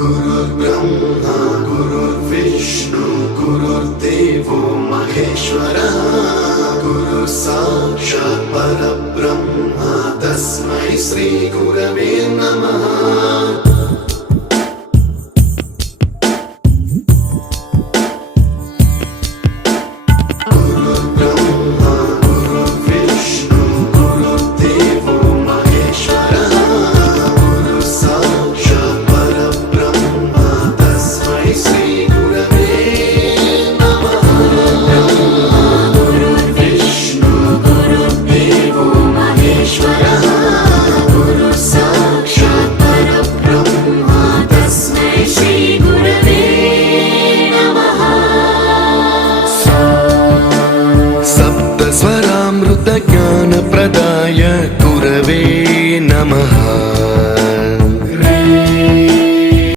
गुरुर्ब्रह्मा गुरुर्विष्णु गुरुर्देवो महेश्वरः गुरु साक्षात् परब्रह्म तस्मै श्री गुरवे नमः।